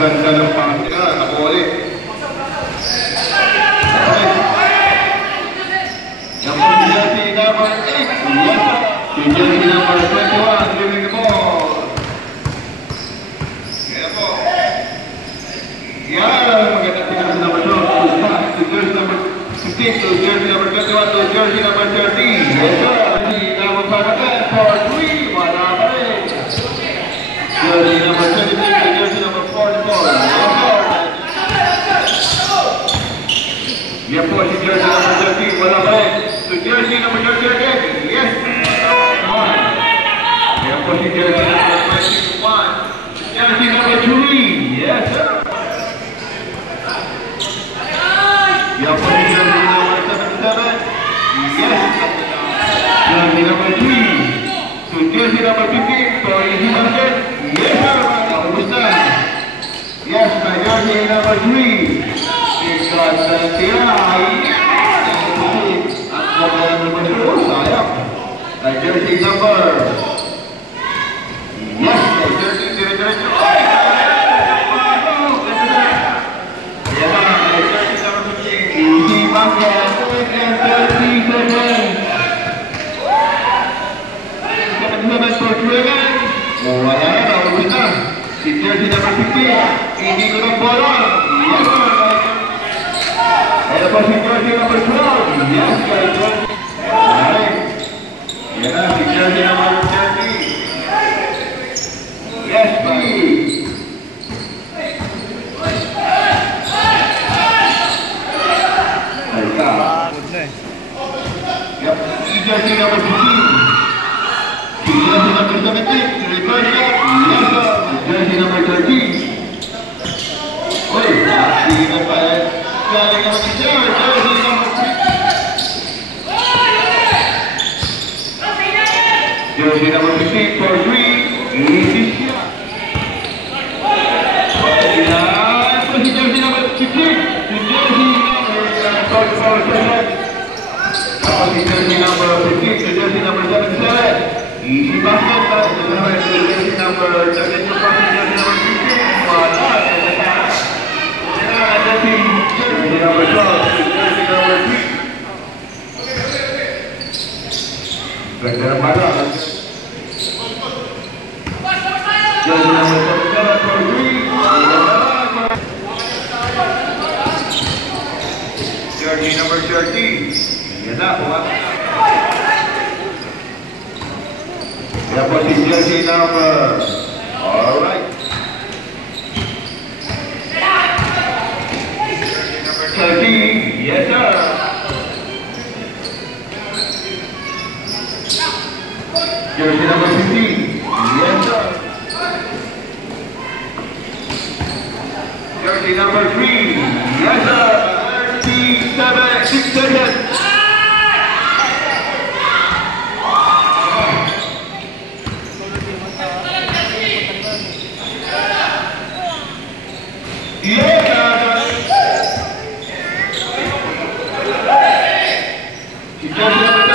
Ganda ng pangkira, naku ulit. Jersey number 21 giving the ball. Get the ball. Yeah, maganda tingnan sa number 12. Pass to jersey number 15 to jersey number 21 to jersey number 13. Yes, sir. Number 5 for 3. Wala pa rin. Jersey number 23 to jersey number 44. Yes, sir. Yan po si jersey number 13. Wala pa rin. To jersey number 30 again. Yes. Yan po si jersey number 21. Jersey number 3. Yes, sir. Yan po si jersey number 77. Yes. Jersey number 3. To jersey number 15. So easy basket. Yes, sir. Kamusta? Yes, my jersey number 3. Because tira. Jersey number. Yes, jersey number. Easy basket. And 30 seconds. 7 for 2 again. Wala na, tawag na. Si jersey number 15. Hindi ko ng bola. Yes, sir. Ayan po si jersey number 12. Yes, guys. Alright. Yan na, si jersey number 30. Yes, please. Ayun ka. Yep, si jersey number 15. Si jersey number 17. Reverse shot. Yes, sir. Si jersey number 13. Uy, hindi na pa eh. Galing naman si jersey number 3. Jersey number 15 for 3. Easy shot. Ayan po si jersey number 15. Si jersey number 44. Tapos si jersey number 15. Si jersey number 77. Easy basket. Tapos si jersey number 32. Jersey number 15. Wala. Ayan si jersey number 12. Si jersey number 3. Ganda ng bala. Jersey number 47 for 3. Jersey number 13. Yan na, pumasok na. Yan po si jersey number. Alright. Jersey number 13. Yes, sir. Jersey number 15. Yes, sir. Jersey number 3. Yes, sir. 37, 6 seconds. Yeah. Jersey number